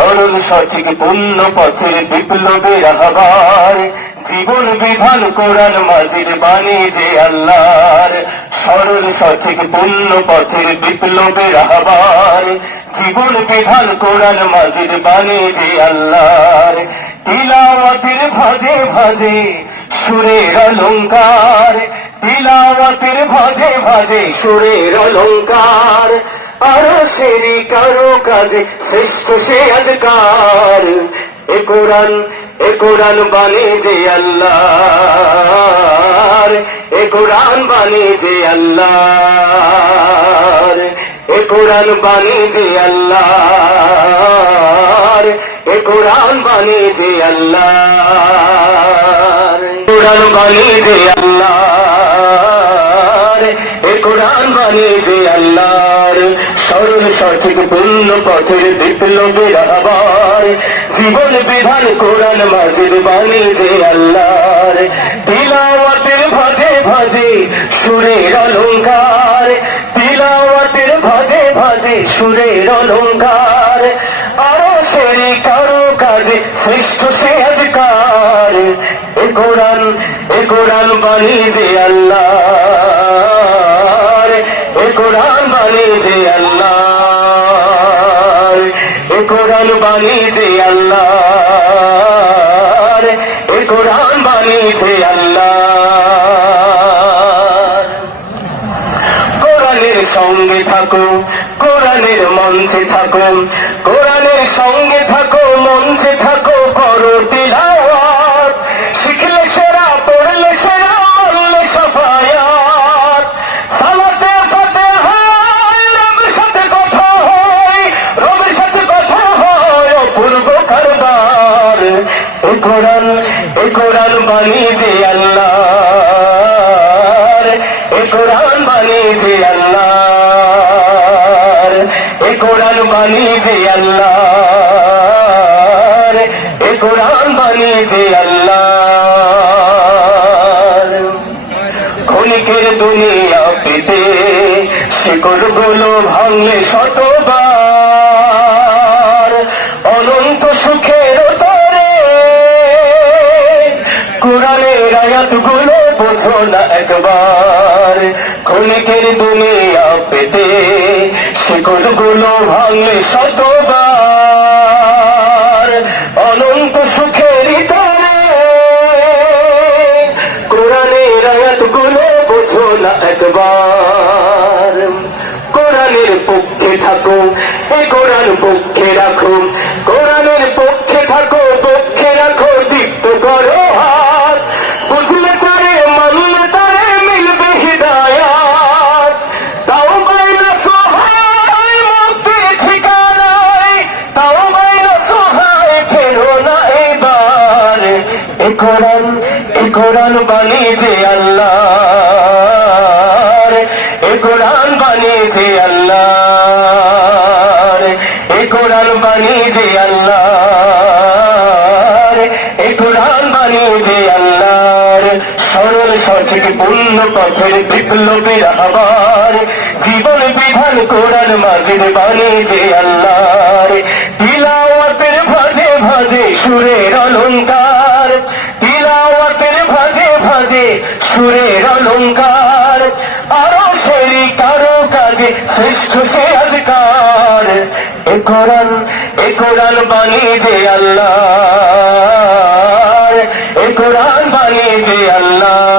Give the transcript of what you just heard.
সরল সঠিক পূর্ণ পথের বিপ্লবের আহ্বার। জীবন বিধান কোরআন মাজির বাণী যে আল্লাহর। সরল সঠিক পূর্ণ পথের বিপ্লবের আহ্বার। জীবন বিধান কোরআন মাজির বাণী যে আল্লাহর। তিলাওয়াতের ভাজে ভাজে সুরের অলঙ্কার। তিলাওয়াতের ভাজে ভাজে সুরের অলঙ্কার। আর সেরি কারও কাজে শ্রেষ্ঠ সে আজকার। এ কোরআন এ কোরআন বাণী যে আল্লাহর। এ কোরআন বাণী যে আল্লাহর। এ কোরআন বাণী যে আল্লাহর। এ কোরআন বাণী যে আল্লাহর। কোরআন বাণী যে আল্লাহর। এ কোরআন বাণী যে আল্লাহর সরল সঠিক পূর্ণ পথের বিপ্লবের আবার জীবন বিধান কোরআন মাঝের বাণী যে আল্লাহর। তিলাওয়াতের ভাজে ভাজে সুরের অলঙ্কার। তিলাওয়াতের ভাজে ভাজে সুরের অলঙ্কার। আরও সেরি কারও কাজে শ্রেষ্ঠ সে আজকার। এ কোরআন এ কোরআন বাণী যে আল্লাহর কোরআন বানিয়েছে আল্লাহ এ কোরআন বানিয়েছে আল্লাহ কোরআনের সঙ্গে থাকো, কোরআনের মঞ্চে থাকো, কোরআনের সঙ্গে থাকো, মঞ্চে থাকো। কোরআন এ কোরআন বাণী যে আল্লাহর, এ কোরআন বাণী যে আল্লাহর, এ কোরআন বাণী যে আল্লাহর, এ কোরআন বাণী যে আল্লাহর। ক্ষণিকের দুনিয়া পেতে শিকড়গুলো ভাঙলে শতবার আয়াতগুলো বোঝো না একবার। ক্ষণিকের দুনিয়া পেতে শিকড়গুলো ভাঙলে শতবার। কোরআন এ কোরআন বাণী যে আল্লাহর। এ কোরআন বাণী যে আল্লাহর। এ কোরআন বাণী যে আল্লাহর। এ কোরআন বাণী যে আল্লাহর। সরল, সঠিক, পূর্ণ পথের বিপ্লবের আহ্বার জীবন বিধান কোরআন মাঝের বাণী যে আল্লাহর। তিলাওয়াতের ভাজে ভাজে সুরের অলঙ্কার। সুরের অলঙ্কার, আরও সেরি কারও কাজে শ্রেষ্ঠ সে আজকার। এ কোরআন এ কোরআন বাণী যে আল্লাহ। এ কোরআন বাণী যে আল্লাহ।